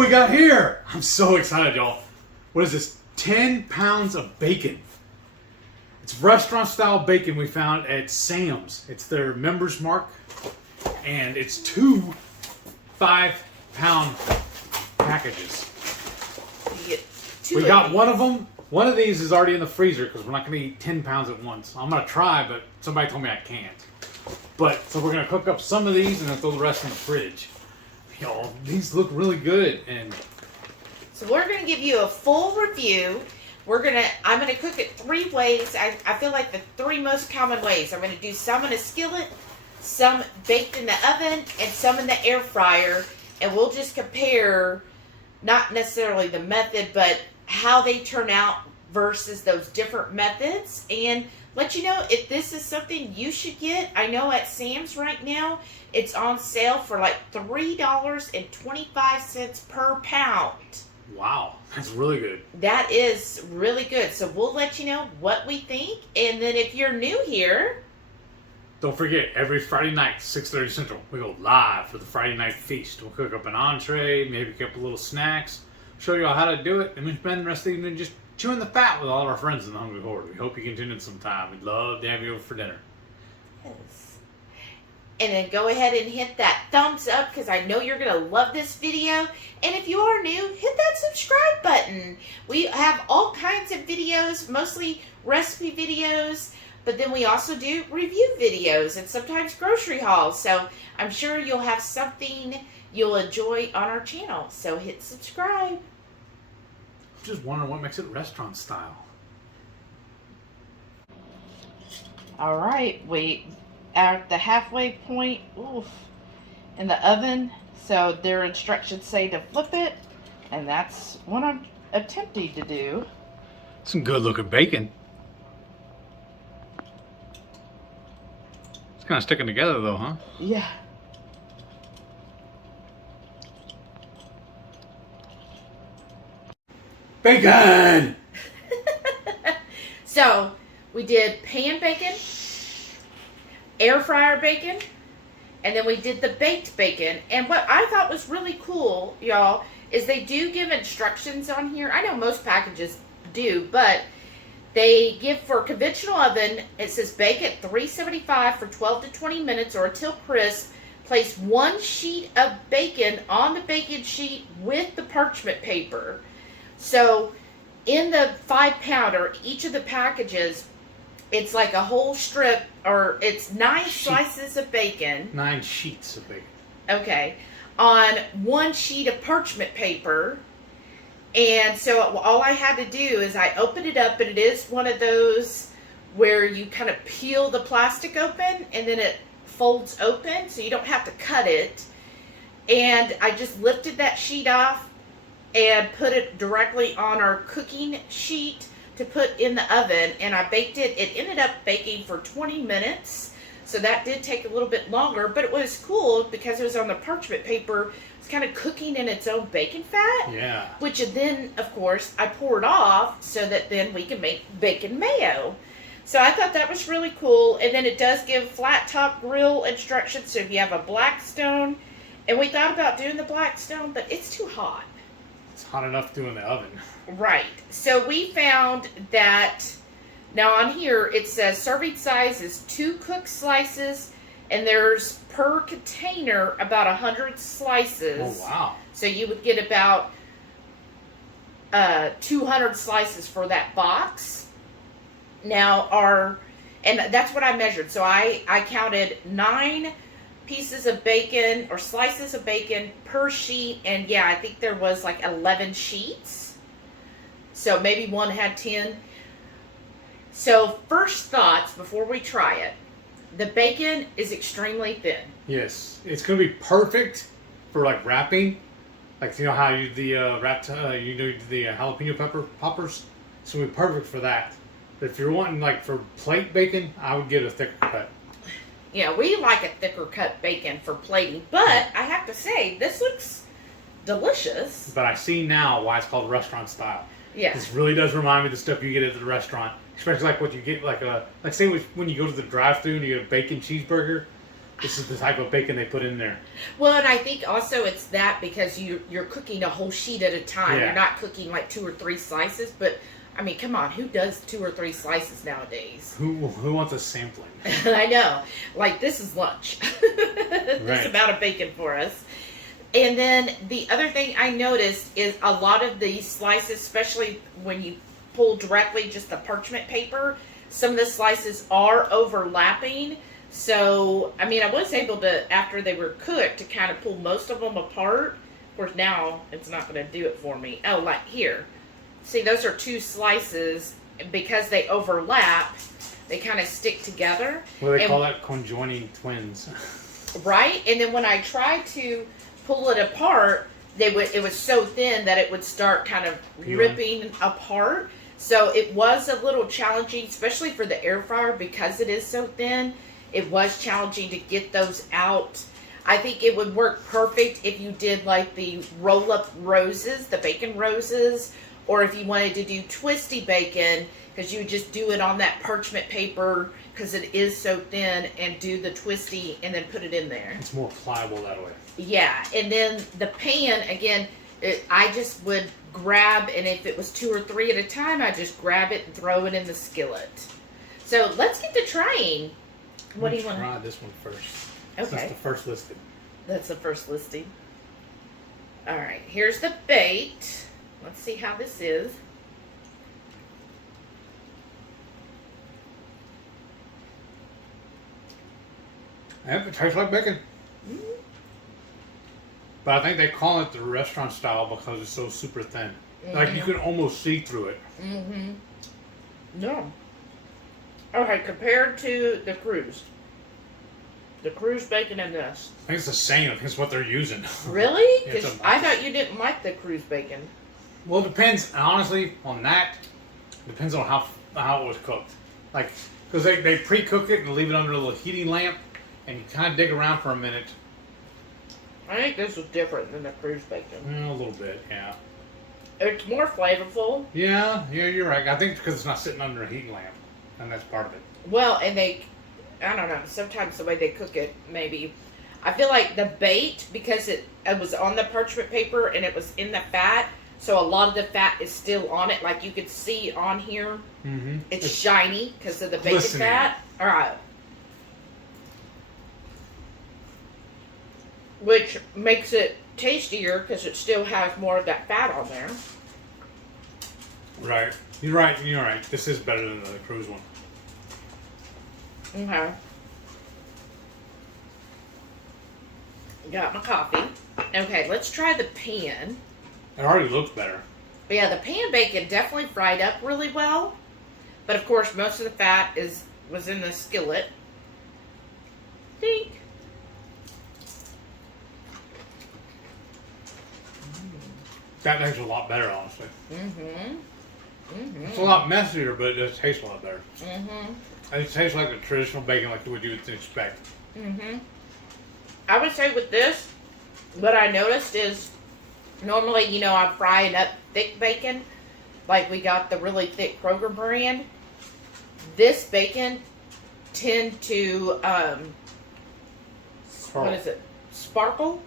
we got here? I'm so excited, y'all. What is this? 10 pounds of bacon. It's restaurant-style bacon we found at Sam's. It's their Members Mark. And it's 2 5-pound packages. We got one of them. One of these is already in the freezer because we're not going to eat 10 pounds at once. I'm going to try, but somebody told me I can't. So we're going to cook up some of these and then throw the rest in the fridge. Y'all, these look really good. And so we're going to give you a full review. I'm going to cook it 3 ways. I feel like the 3 most common ways. I'm going to do some in a skillet, some baked in the oven, and some in the air fryer. And we'll just compare, not necessarily the method, but how they turn out versus those different methods, and let you know if this is something you should get. I know at Sam's right now it's on sale for like $3.25 per pound. Wow, that's really good. That is really good. So we'll let you know what we think, and then if you're new here, don't forget, every Friday night, 6:30 Central, we go live for the Friday night feast. We'll cook up an entree, maybe cook up a little snacks, show you all how to do it, and we spend the rest of the evening just chewing the fat with all of our friends in the Hungry Horde. We hope you can tune in sometime. We'd love to have you over for dinner. Yes. And then go ahead and hit that thumbs up because I know you're going to love this video. And if you are new, hit that subscribe button. We have all kinds of videos, mostly recipe videos, but then we also do review videos and sometimes grocery hauls. So I'm sure you'll have something you'll enjoy on our channel. So hit subscribe. I'm just wondering what makes it restaurant style. All right, we are at the halfway point in the oven. So their instructions say to flip it, and that's what I'm attempting to do. Some good looking bacon. It's kind of sticking together though, huh? Yeah. Bacon! So, we did pan bacon, air fryer bacon, and then we did the baked bacon. And what I thought was really cool, y'all, is they do give instructions on here. I know most packages do, but they give for conventional oven, it says bake at 375 for 12 to 20 minutes or until crisp. Place 1 sheet of bacon on the bacon sheet with the parchment paper. So, in the 5-pounder, each of the packages, it's like a whole strip, or it's 9 slices of bacon. 9 sheets of bacon. Okay. On 1 sheet of parchment paper. And so, all I had to do is I opened it up, and it is one of those where you kind of peel the plastic open, and then it folds open, so you don't have to cut it. And I just lifted that sheet off and put it directly on our cooking sheet to put in the oven, and I baked it. It ended up baking for 20 minutes, so that did take a little bit longer, but it was cool because it was on the parchment paper. It's kind of cooking in its own bacon fat. Yeah. Which then, of course, I poured off so that then we can make bacon mayo. So I thought that was really cool, and then it does give flat top grill instructions, so if you have a Blackstone, and we thought about doing the Blackstone, but it's too hot. It's hot enough to do in the oven. Right. So we found that, now on here it says serving size is 2 cooked slices, and there's per container about 100 slices. Oh, wow. So you would get about 200 slices for that box. Now and that's what I measured. So I counted 9 pieces of bacon or slices of bacon per sheet, and yeah, I think there was like 11 sheets, so maybe one had 10. So first thoughts before we try it, the bacon is extremely thin. Yes, it's gonna be perfect for like wrapping, like you know how you do the the jalapeno pepper poppers. It's gonna be perfect for that. But if you're wanting like for plate bacon, I would get a thicker cut. Yeah, we like a thicker cut bacon for plating, but I have to say, this looks delicious. But I see now why it's called restaurant style. Yeah. This really does remind me of the stuff you get at the restaurant, especially like what you get like say when you go to the drive-thru and you get a bacon cheeseburger. this is the type of bacon they put in there. Well, and I think also it's that because you're cooking a whole sheet at a time. Yeah. You're not cooking like 2 or 3 slices. But I mean, come on, who does 2 or 3 slices nowadays? Who wants a sampling? I know. Like, this is lunch. This amount of bacon for us. And then the other thing I noticed is a lot of these slices, especially when you pull directly just the parchment paper, some of the slices are overlapping. So, I mean, I was able to, after they were cooked, to kind of pull most of them apart. Of course, now it's not going to do it for me. Oh, like here. See, those are 2 slices. Because they overlap, they kind of stick together. Well, they call that conjoining twins. Right? And then when I tried to pull it apart, it was so thin that it would start kind of ripping apart. So it was a little challenging, especially for the air fryer, because it is so thin. It was challenging to get those out. I think it would work perfect if you did like the roll-up roses, the bacon roses, or if you wanted to do twisty bacon, because you would just do it on that parchment paper because it is so thin, and do the twisty and then put it in there. It's more pliable that way. Yeah, and then the pan, again, I just would grab, and if it was 2 or 3 at a time, I just grab it and throw it in the skillet. So let's get to trying. What do you want to try this one first? Okay. That's the first listing. That's the first listing. All right, here's the bait. Let's see how this is. Yep, it tastes like bacon. Mm-hmm. But I think they call it the restaurant style because it's so super thin. Mm-hmm. Like you can almost see through it. Mm-hmm. No. Okay, compared to the cruise. The cruise bacon and this. I think it's the same. I think it's what they're using. Really? Because I thought you didn't like the cruise bacon. Well, it depends, honestly, on that. Depends on how it was cooked. Like, because they pre-cook it and leave it under a little heating lamp, and you kind of dig around for a minute. I think this was different than the cruise bacon. A little bit, yeah. It's more flavorful. Yeah, you're right. I think because it's not sitting under a heating lamp, and that's part of it. Well, and I don't know, sometimes the way they cook it, maybe. I feel like the bait, because it was on the parchment paper and it was in the fat, so a lot of the fat is still on it. Like you could see on here, it's shiny because of the bacon fat. All right. Which makes it tastier because it still has more of that fat on there. Right. You're right. This is better than the cruise one. Okay. Got my coffee. Okay, let's try the pan. It already looks better. But yeah, the pan bacon definitely fried up really well. But of course, most of the fat was in the skillet. Think. That tastes a lot better, honestly. Mm-hmm. It's a lot messier, but it does taste a lot better. Mm-hmm. It tastes like a traditional bacon, like what you would expect. Mm-hmm. I would say with this, what I noticed is normally, I'm frying up thick bacon, like we got the really thick Kroger brand. This bacon tend to what is it? Sparkle?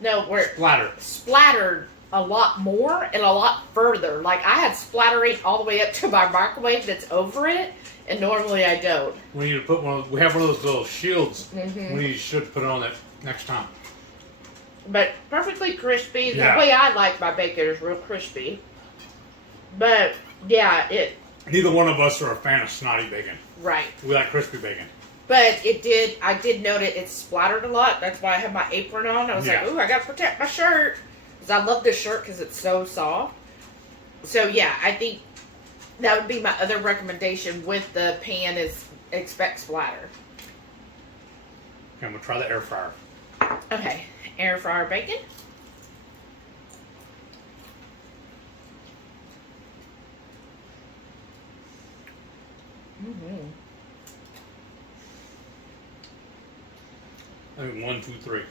No, where splattered a lot more and a lot further. Like I had splattering all the way up to my microwave that's over it, and normally I don't. We need to put we have one of those little shields. We should put it on that next time. But perfectly crispy. Yeah. The way I like my bacon is real crispy. But yeah, Neither one of us are a fan of snotty bacon. Right. We like crispy bacon. But I did note it splattered a lot. That's why I have my apron on. I was like, ooh, I gotta protect my shirt. Because I love this shirt because it's so soft. So yeah, I think that would be my other recommendation with the pan is expect splatter. Okay, I'm gonna try the air fryer. Okay, air fryer bacon. I think 1, 2, 3.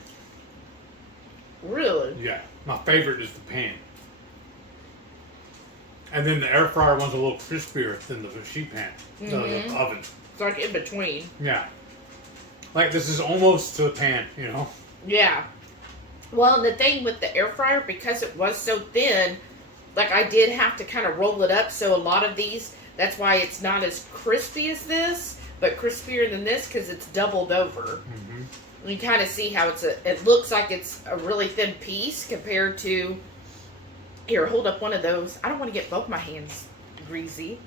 Really? Yeah, my favorite is the pan. And then the air fryer one's a little crispier than the sheet pan, the oven. It's like in between. Yeah. Like, this is almost to the pan, you know? Yeah. Well, and the thing with the air fryer, because it was so thin, like I did have to kind of roll it up. So a lot of these, that's why it's not as crispy as this, but crispier than this because it's doubled over. Mm-hmm. You kind of see how it looks like it's a really thin piece compared to, here, hold up one of those. I don't want to get both my hands greasy.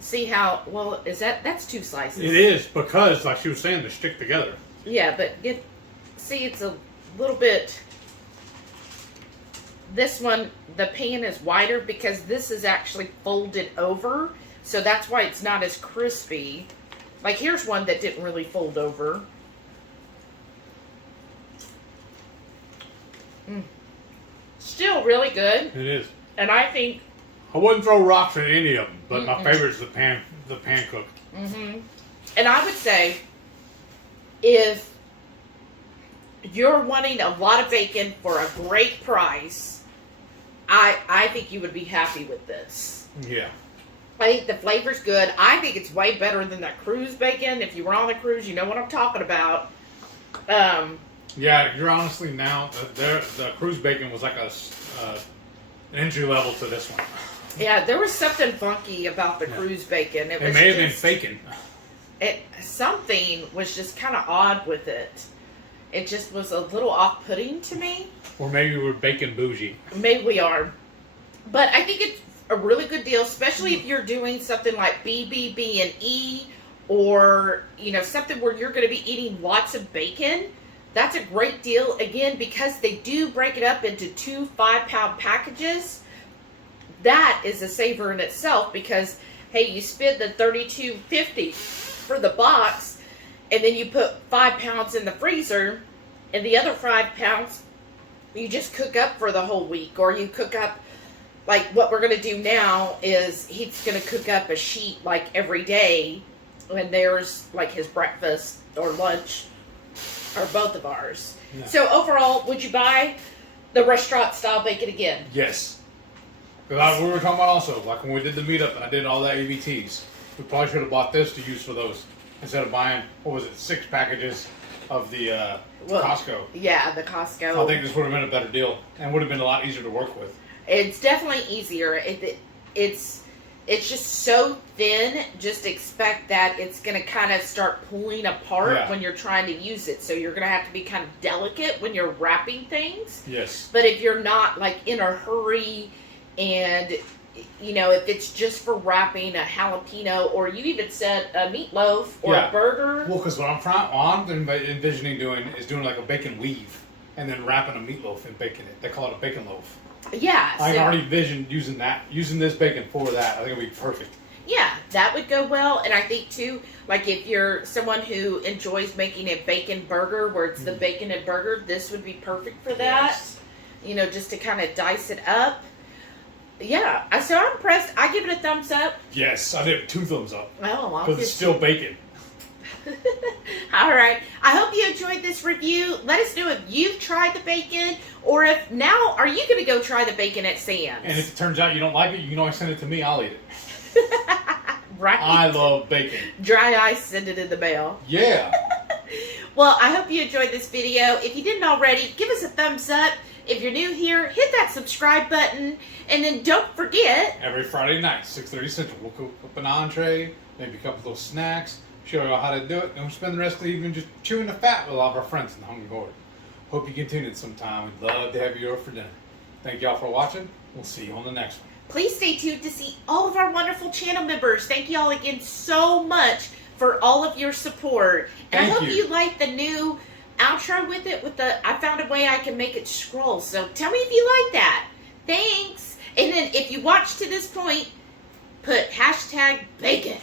See how, well, that's 2 slices. It is, because, like she was saying, they stick together. Yeah, but see, it's a little bit, this one, the pan is wider because this is actually folded over, so that's why it's not as crispy. Like, here's one that didn't really fold over. Still really good. It is. And I think I wouldn't throw rocks at any of them, but my favorite is the pan cooked. Mm-hmm. And I would say, if you're wanting a lot of bacon for a great price, I think you would be happy with this. Yeah. I think the flavor's good. I think it's way better than that cruise bacon. If you were on the cruise, you know what I'm talking about. Yeah, you're honestly now, the cruise bacon was like an entry level to this one. Yeah, there was something funky about the cruise bacon. It may have been faking. Something was just kind of odd with it. It just was a little off-putting to me. Or maybe we're bacon bougie. Maybe we are. But I think it's a really good deal, especially if you're doing something like BBB&E or, you know, something where you're going to be eating lots of bacon. That's a great deal, again, because they do break it up into 2 5-pound packages. That is a saver in itself because, hey, you spend the $32.50 for the box, and then you put 5 pounds in the freezer, and the other 5 pounds you just cook up for the whole week, or you cook up, like what we're going to do now is he's going to cook up a sheet like every day, and there's like his breakfast or lunch, or both of ours. No. So overall, would you buy the restaurant style bacon again? Yes. Because we were talking about also, like when we did the meetup and I did all the ABTs, we probably should have bought this to use for those instead of buying, what was it, 6 packages of the Costco. Yeah, the Costco. I think this would have been a better deal and would have been a lot easier to work with. It's definitely easier. It's just so thin. Just expect that it's going to kind of start pulling apart when you're trying to use it. So you're going to have to be kind of delicate when you're wrapping things. Yes. But if you're not like in a hurry, and you know, if it's just for wrapping a jalapeno, or you even said a meatloaf or a burger. Well, because what I'm envisioning doing is doing like a bacon weave and then wrapping a meatloaf and baking it. They call it a bacon loaf. Yeah. I can already envision using this bacon for that. I think it would be perfect. Yeah, that would go well. And I think too, like if you're someone who enjoys making a bacon burger where it's the bacon and burger, this would be perfect for that. Yes. You know, just to kind of dice it up. Yeah, so I'm impressed. I give it a thumbs up. Yes, I did 2 thumbs up. Oh, because it's still bacon. All right. I hope you enjoyed this review. Let us know if you've tried the bacon, or if now, are you going to go try the bacon at Sam's? And if it turns out you don't like it, you can always send it to me. I'll eat it. Right. I love bacon. Dry ice, send it in the mail. Yeah. Well, I hope you enjoyed this video. If you didn't already, give us a thumbs up. If you're new here, hit that subscribe button. And then don't forget, every Friday night, 6:30 Central, we'll cook up an entree, maybe a couple little snacks, show you all how to do it, and we'll spend the rest of the evening just chewing the fat with a lot of our friends in the Hungry Horde. Hope you can tune in sometime. We'd love to have you over for dinner. Thank y'all for watching. We'll see you on the next one. Please stay tuned to see all of our wonderful channel members. Thank y'all again so much for all of your support. And I hope you like the new outro with it. I found a way I can make it scroll. So tell me if you like that. Thanks. And then if you watch to this point, put #bacon.